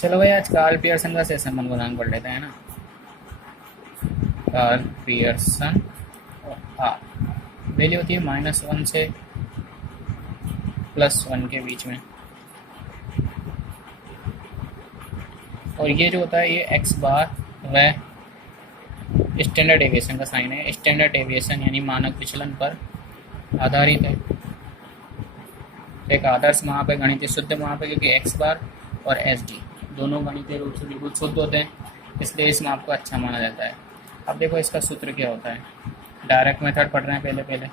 चलो भाई आज कार्ल पियर्सन का सेशन मन गुणांक पढ़ लेते हैं ना। कार्ल पियर्सन और आर वैल्यू होती है -1 से +1 के बीच में। और ये जो होता है ये एक्स बार वह स्टैंडर्ड एविएशन का साइन है। स्टैंडर्ड एविएशन यानी मानक विचलन पर आधारित है। तो एक आदर्श माप है, गणितीय शुद्ध माप है, क्योंकि एक्स बार और एस डी दोनों गणितीय रूप से बिल्कुल शुद्ध होते हैं, इसलिए इस माप को अच्छा माना जाता है। अब देखो इसका सूत्र क्या होता है। डायरेक्ट मेथड पढ़ रहे हैं पहले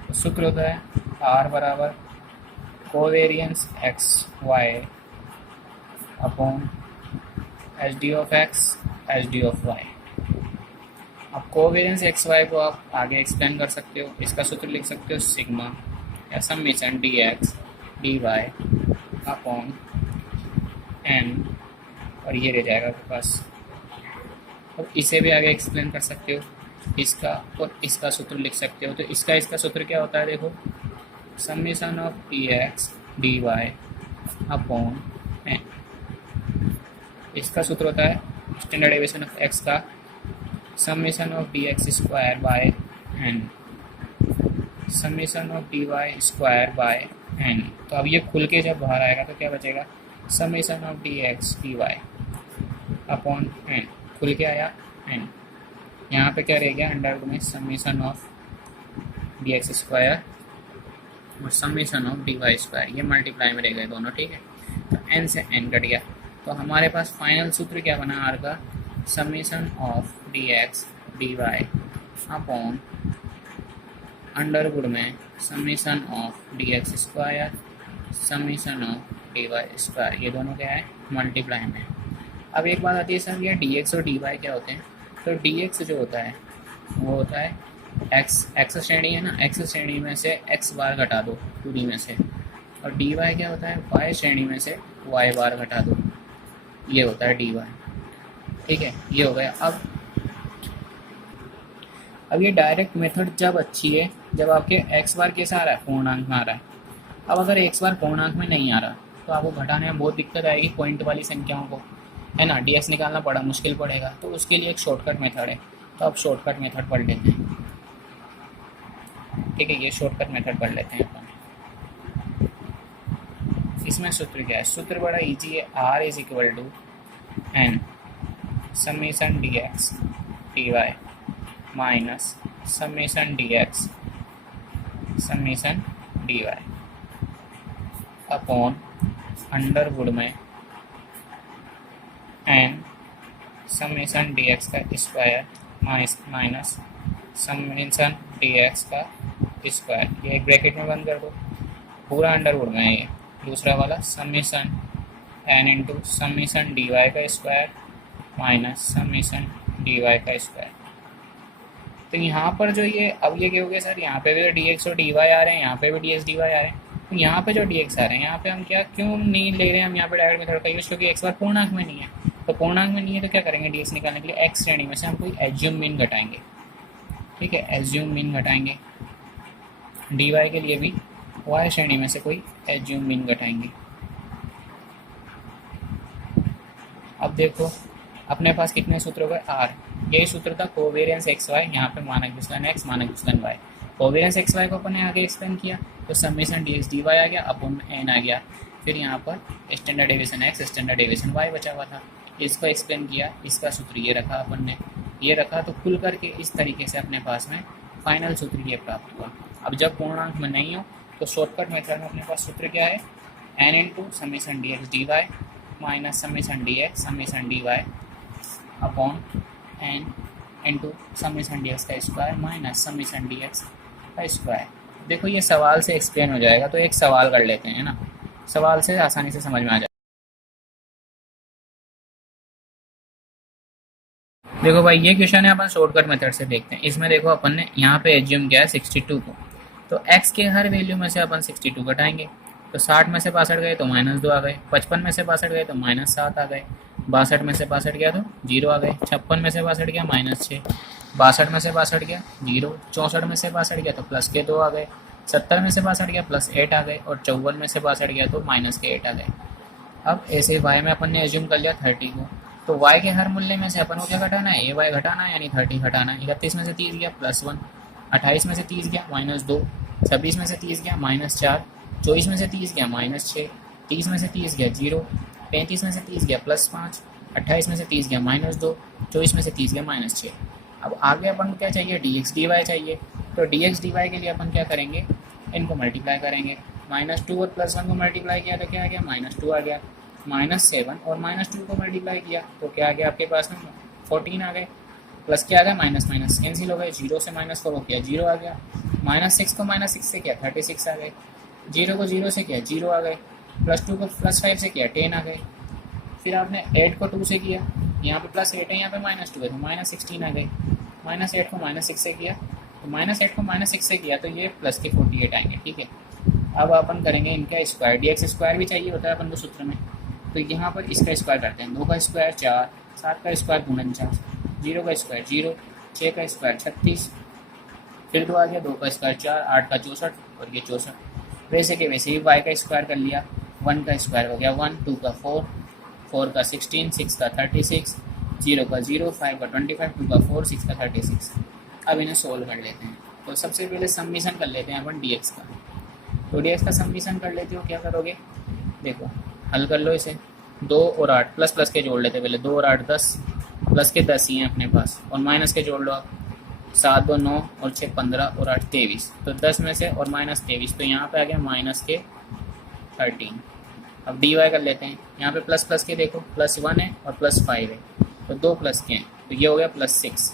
तो सूत्र होता है आर बराबर covariance X Y upon H D of X H D of Y. अब कोवेरियंस एक्स वाई को आप आगे एक्सप्लेन कर सकते हो। इसका सूत्र लिख सकते हो सिग्मा या summation D x D Y upon N, और ये रह जाएगा आपके पास। अब इसे भी आगे एक्सप्लेन कर सकते हो, इसका और इसका सूत्र लिख सकते हो। तो इसका सूत्र क्या होता है, देखो summation of D x D Y upon N. इसका सूत्र होता है स्टैंडर्ड डेविएशन ऑफ एक्स का summation of D x square by N, summation of D Y square by N. तो अब ये खुल के जब बाहर आएगा तो क्या बचेगा, summation of D x D Y upon N. खुल के आया एन, यहाँ पे क्या रह गया अंडर में summation of D x square और summation of D Y square, ये मल्टीप्लाई में रह गए दोनों, ठीक है। तो एन से एन कट गया, तो हमारे पास फाइनल सूत्र क्या बना आर का, summation of D x D Y upon Underwood में summation of D x square summation of D Y square, ये दोनों क्या है मल्टीप्लाई में। अब एक बात आती है सर, ये डी एक्स और डी वाई क्या होते हैं। तो डी एक्स जो होता है वो होता है एक्स श्रेणी है ना, एक्स श्रेणी में से एक्स बार घटा दो 2D में से, और डी वाई क्या होता है वाई श्रेणी में से वाई बार घटा दो, ये होता है डी वाई, ठीक है। ये हो गया। अब ये डायरेक्ट मेथड जब अच्छी है जब आपके एक्स बार कैसा आ रहा है, पूर्णांक में आ रहा है। अब अगर एक्स बार पूर्णांक में नहीं आ रहा तो आपको घटाने में बहुत दिक्कत आएगी पॉइंट वाली संख्याओं को, है ना। डी एक्स निकालना बड़ा मुश्किल पड़ेगा, तो उसके लिए एक शॉर्टकट मेथड है। तो अब शॉर्टकट मेथड पढ़ लेते हैं, ठीक है। ये शॉर्टकट मेथड पढ़ लेते हैं अपन। इसमें सूत्र क्या है, सूत्र बड़ा इजी है। R is equal to N summation D x D Y minus summation D x summation D Y upon Underwood में एन समेशन डी एक्स का square minus summation D x का स्क्वायर, ये एक ब्रैकेट में बंद कर दो, पूरा अंडरवुड में है ये। दूसरा वाला summation N into summation D y का square minus summation D y का स्क्वायर। तो यहाँ पर जो ये अब ये क्या हो गया सर, यहाँ पे भी तो डी एक्स और डी वाई आ रहे हैं, यहाँ पे भी डी एक्स डी वाई आ रहे हैं। तो यहाँ पे जो डी एक्स आ रहे हैं यहाँ पे हम क्या क्यों नहीं ले रहे हैं हम यहाँ पे डायरेक्ट मेथड का यूज़, क्योंकि एक्स बार पूर्णांक में नहीं है। तो पूर्णांक में नहीं है तो क्या करेंगे, डी एक्स निकालने के लिए एक्स श्रेणी में से हम कोई एज्यूम मीन घटाएंगे, ठीक है। एज्यूम मीन घटाएंगे, डी वाई के लिए भी वाई श्रेणी में से कोई एज्यूम मीन घटाएंगे। अब देखो अपने पास कितने सूत्र हो गए, आर। यही सूत्र था कोवेरियंस एक्स वाई, यहाँ पे मानक विचलन एक्स मानक विचलन वाई। कोवेरियंस एक्स वाई को अपन ने आगे एक्सप्लेन किया, तो summation D x D y आ गया, अपन एन आ गया। फिर यहाँ पर standard deviation x standard deviation y बचा हुआ था, इसको एक्सप्लेन किया। इसका सूत्र ये रखा अपन ने, ये रखा तो खुल करके इस तरीके से अपने पास में फाइनल सूत्र ये प्राप्त हुआ। अब जब पूर्णांक में नहीं हो तो शॉर्टकट मेथड में अपने पास सूत्र क्या है, N into summation D x D Y minus summation D x summation D Y upon N into summation D x का square minus summation D x का स्क्वायर। देखो ये सवाल से एक्सप्लेन हो जाएगा, तो एक सवाल कर लेते हैं ना, सवाल से आसानी से समझ में आ जाएगा। देखो भाई ये क्वेश्चन है, अपन शॉर्टकट मेथड से देखते हैं। इसमें देखो अपन ने यहाँ पे एज्यूम किया है 62 को, तो x के हर वैल्यू में से अपन 62 घटाएंगे। तो 60 में से 62 गए तो -2 आ गए, 55 में से 62 गए तो -7 आ गए, 62 में से 62 गया तो 0 आ गए, 56 में से 62 गया -6, 62 में से 62 गया 0, 64 में से 62 गया तो +2 आ गए, 70 में से 62 गया +8 आ गए, और 54 में से 62 गया तो -8 आ गए। अब ऐसे y में अपन ने एज्यूम कर लिया 30 को, तो y के हर मूल्य में से अपन को क्या घटाना है, ay घटाना है, यानी 30 घटाना है। 31 में से 30 गया +1, 28 में से 30 गया -2, 26 में से 30 गया -4, 24 में से 30 गया -6, 30 में से 30 गया 0, 35 में से 30 गया +5, 28 में से 30 गया -2, 24 में से 30 गया -6। अब आगे अपन को क्या चाहिए, dx dy चाहिए। तो dx dy के लिए अपन क्या करेंगे, इनको मल्टीप्लाई करेंगे। -2 और +1 को मल्टीप्लाई किया तो क्या आ गया, -2 आ गया। -7 और -2 को मल्टीप्लाई किया तो क्या आ गया आपके पास में, 14 आ गए। प्लस क्या आ गया, माइनस माइनस कैंसिल हो गए, 0 से -4 किया 0 आ गया। -6 को -6 से किया 36 आ गए। 0 को 0 से किया 0 आ गए। +2 को +5 से किया 10 आ गए। फिर आपने 8 को 2 से किया, यहाँ पे +8 है, यहाँ पे -2 है तो -16 आ गए। -8 को -6 से किया तो -8 को -6 से किया तो ये प्लस के 48 आएंगे, ठीक है। अब अपन करेंगे इनका स्क्वायर, dx स्क्वायर भी चाहिए होता है अपन को सूत्र में, तो यहाँ पर इसका स्क्वायर करते हैं। 2 का स्क्वायर 4, 7 का स्क्वायर 49, 0 का स्क्वायर 0, 6 का स्क्वायर 36, फिर 2 आ गया, 2 का स्क्वायर 4, 8 का 64 और ये 64। वैसे के वैसे ही y का स्क्वायर कर लिया। 1 का स्क्वायर हो गया 1, 2 का 4, 4 का 16, 6 का 36, 0 का 0, 5 का 25, 2 का 4, 6 का 36। अब इन्हें सोल्व कर लेते हैं। तो सबसे पहले समीशन कर लेते हैं अपन dx का। तो dx का समीशन कर लेते हो, क्या करोगे, देखो हल कर लो इसे। 2 और 8 प्लस प्लस के जोड़ लेते पहले, 2 और 8 10, प्लस के 10 ही हैं अपने पास, और माइनस के जोड़ लो आप। 7 2 9 और 6 15 और 8 23, तो 10 में से और -23, तो यहाँ पे आ गया -13। अब dy कर लेते हैं। यहाँ पे प्लस प्लस के देखो, +1 है और +5 है, तो 2 प्लस के हैं तो ये हो गया +6।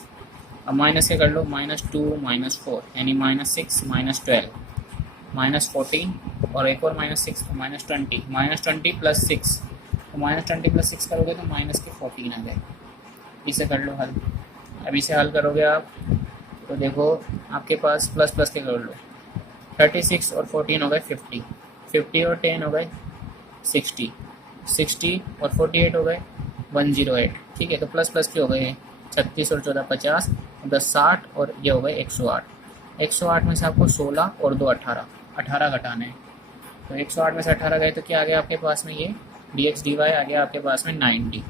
अब माइनस के कर लो, -2 -4 यानी -6 -12 -14 और एक और -6 तो -20, -20 + 6, तो -20 + 6 करोगे तो -14 आ गए। इसे कर लो हल। अब इसे हल करोगे आप तो देखो आपके पास प्लस प्लस के कर लो, 36 और 14 हो गए 50, 50 और 10 हो गए 60, 60 और 48 हो गए 108, ठीक है। तो प्लस प्लस के हो गए 36 और 14 50, 10 60 और ये हो गए 108। 108 में से आपको 16 और 2 18, 18 घटाना है। तो 108 में से 18 गए तो क्या आ गया आपके पास में, ये dx dy आ गया आपके पास में 90।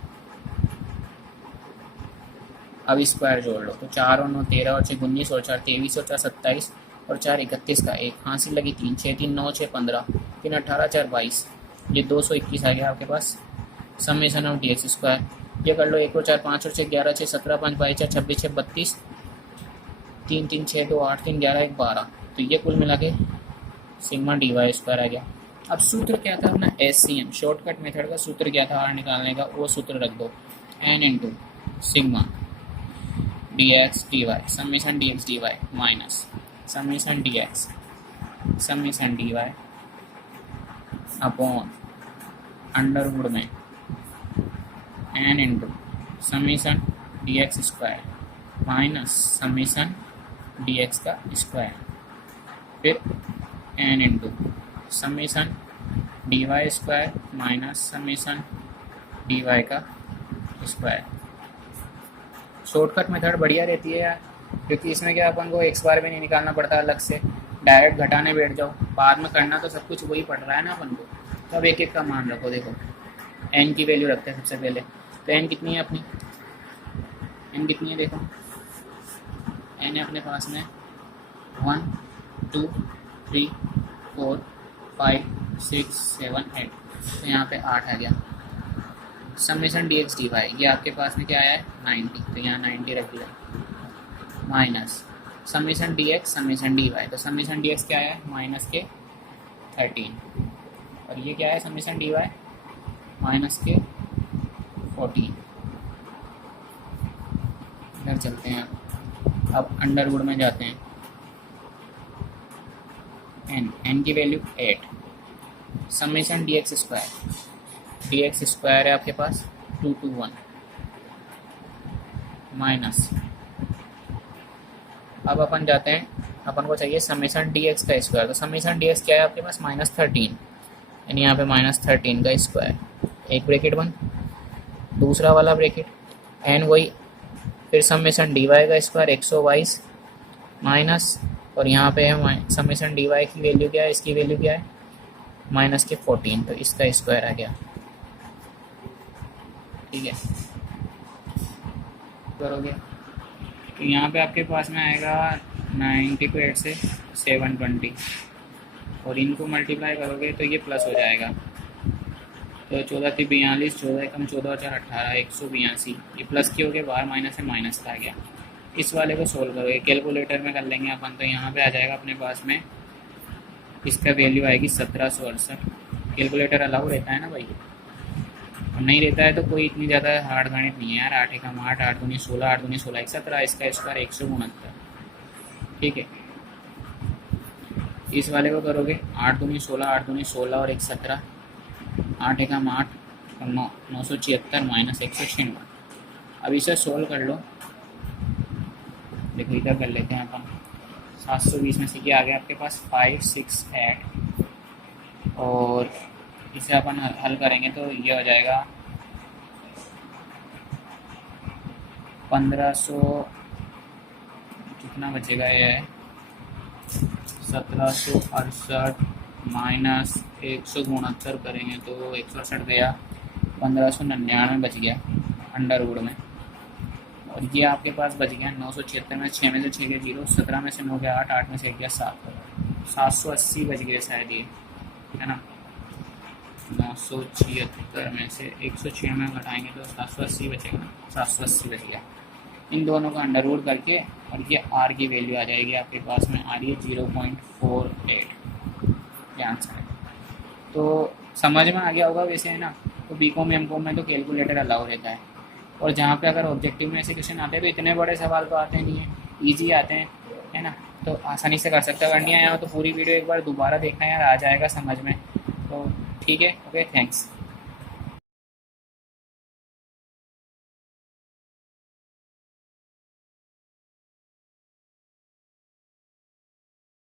अब स्क्वायर जोड़ लो, तो 4 और 9 13 और 6 19 और 4 23 और 4 27 और 4 31 का 1, फांसी लगी 3, 6 3 9 6 15, 3 18 4 22, ये 221 आ गया आपके पास समेशन ऑफ dx स्क्वायर। ये कर लो, 1 और 4 5 और 6 11 6 17 5 22 4 26 6 32, 3 3 6 2 8 3 11 1 12, तो ये कुल मिला के सिग्मा dy स्क्वायर आ गया। अब सूत्र क्या था अपना, SCM शॉर्टकट मेथड का सूत्र क्या था आर निकालने का, वो सूत्र रख दो, n into sigma dx dy summation dx dy minus summation dy upon Underwood में n into summation dx square minus summation dx का स्क्वायर, फिर n into summation dy square minus summation dy का स्क्वायर। शॉर्टकट मेथड बढ़िया रहती है यार, क्योंकि इसमें क्या अपन को x बार भी नहीं निकालना पड़ता अलग से, डायरेक्ट घटाने बैठ जाओ, बाद में करना तो सब कुछ वही पड़ रहा है ना अपन को। तो अब एक एक का मान रखो, देखो n की वैल्यू रखते हैं सबसे पहले। तो n कितनी है अपनी, n कितनी है देखो, n है अपने पास में 1 2 3 4 5 6 7 8, तो यहाँ पे 8 आ गया। समेशन dx dy ये आपके पास में क्या आया है 90, तो यहाँ 90 रख दिया, minus summation dx summation dy, तो समेशन dx क्या आया है माइनस के 13, और ये क्या है समेशन dy माइनस के 14। इधर चलते हैं, अब अंडरवुड में जाते हैं, n की वैल्यू 8, समेशन dx स्क्वायर है आपके पास 221 माइनस, अब अपन जाते हैं, अपन को चाहिए समेशन dx का स्क्वायर, तो समेशन dx क्या है आपके पास -13, यानी यहाँ पे -13 का स्क्वायर, एक ब्रैकेट बंद, दूसरा वाला ब्रैकेट n वही, फिर समेशन dy का स्क्वायर 122 माइनस और यहाँ पे है समेशन डी वाई की वैल्यू क्या है, इसकी वैल्यू क्या है माइनस के 14, तो इसका स्क्वायर आ गया। ठीक है, करोगे तो यहाँ पे आपके पास में आएगा 90 को 8 से 720, और इनको मल्टीप्लाई करोगे तो ये प्लस हो जाएगा। तो 14 थी 42, 14 कम 14 और 4 18, 182, ये प्लस की हो गया, बाहर माइनस है माइनस का आ गया। इस वाले को सोल्व करोगे, कैलकुलेटर में कर लेंगे अपन, तो यहाँ पे आ जाएगा अपने पास में, इसका वैल्यू आएगी 1768। कैलकुलेटर अलाउ रहता है ना भाई, और नहीं रहता है तो कोई इतनी ज़्यादा हार्ड गणित नहीं है यार। 8 एकम 8, 8 दूनी 16, 8 दूनी 16, 17, इसका स्क्वायर 169। ठीक है, इस वाले को करोगे 8 दूनी 16, 8 दूनी 16 और 1 17, 8 एकम 8 और 9, 976 माइनस 196। अब इसे सोल्व कर लो, देखो इधर कर लेते हैं अपन। 720 में से क्या आ गया आपके पास 5 6 8, और इसे अपन हल करेंगे तो ये हो जाएगा 1500, कितना बचेगा ये 1768 माइनस 169 करेंगे तो 168 गया, 1599 बच गया अंडर रूट में। और ये आपके पास बच गया 976 में, 6 में से 6 के 0, 17 में से 9 गया 8, 8 में से 1 गया 7, 780 बच गए शायद ये, है ना। 976 में से 106 में घटाएंगे तो 780 बचेगा ना, 780 बच गया। इन दोनों का अंडर रूट करके, और ये आर की वैल्यू आ जाएगी आपके पास में, आ रही है 0.48, ये आंसर है। तो समझ में आ गया होगा वैसे, है ना। तो बीकॉम एमकॉम में तो कैलकुलेटर अलाउ रहता है, और जहाँ पे अगर ऑब्जेक्टिव में ऐसे क्वेश्चन आते हैं तो इतने बड़े सवाल तो आते नहीं हैं, ईजी आते हैं, है ना। तो आसानी से कर सकते हो। अगर नहीं आया हो तो पूरी वीडियो एक बार दोबारा देखना यार, आ जाएगा समझ में। तो ठीक है, ओके, थैंक्स।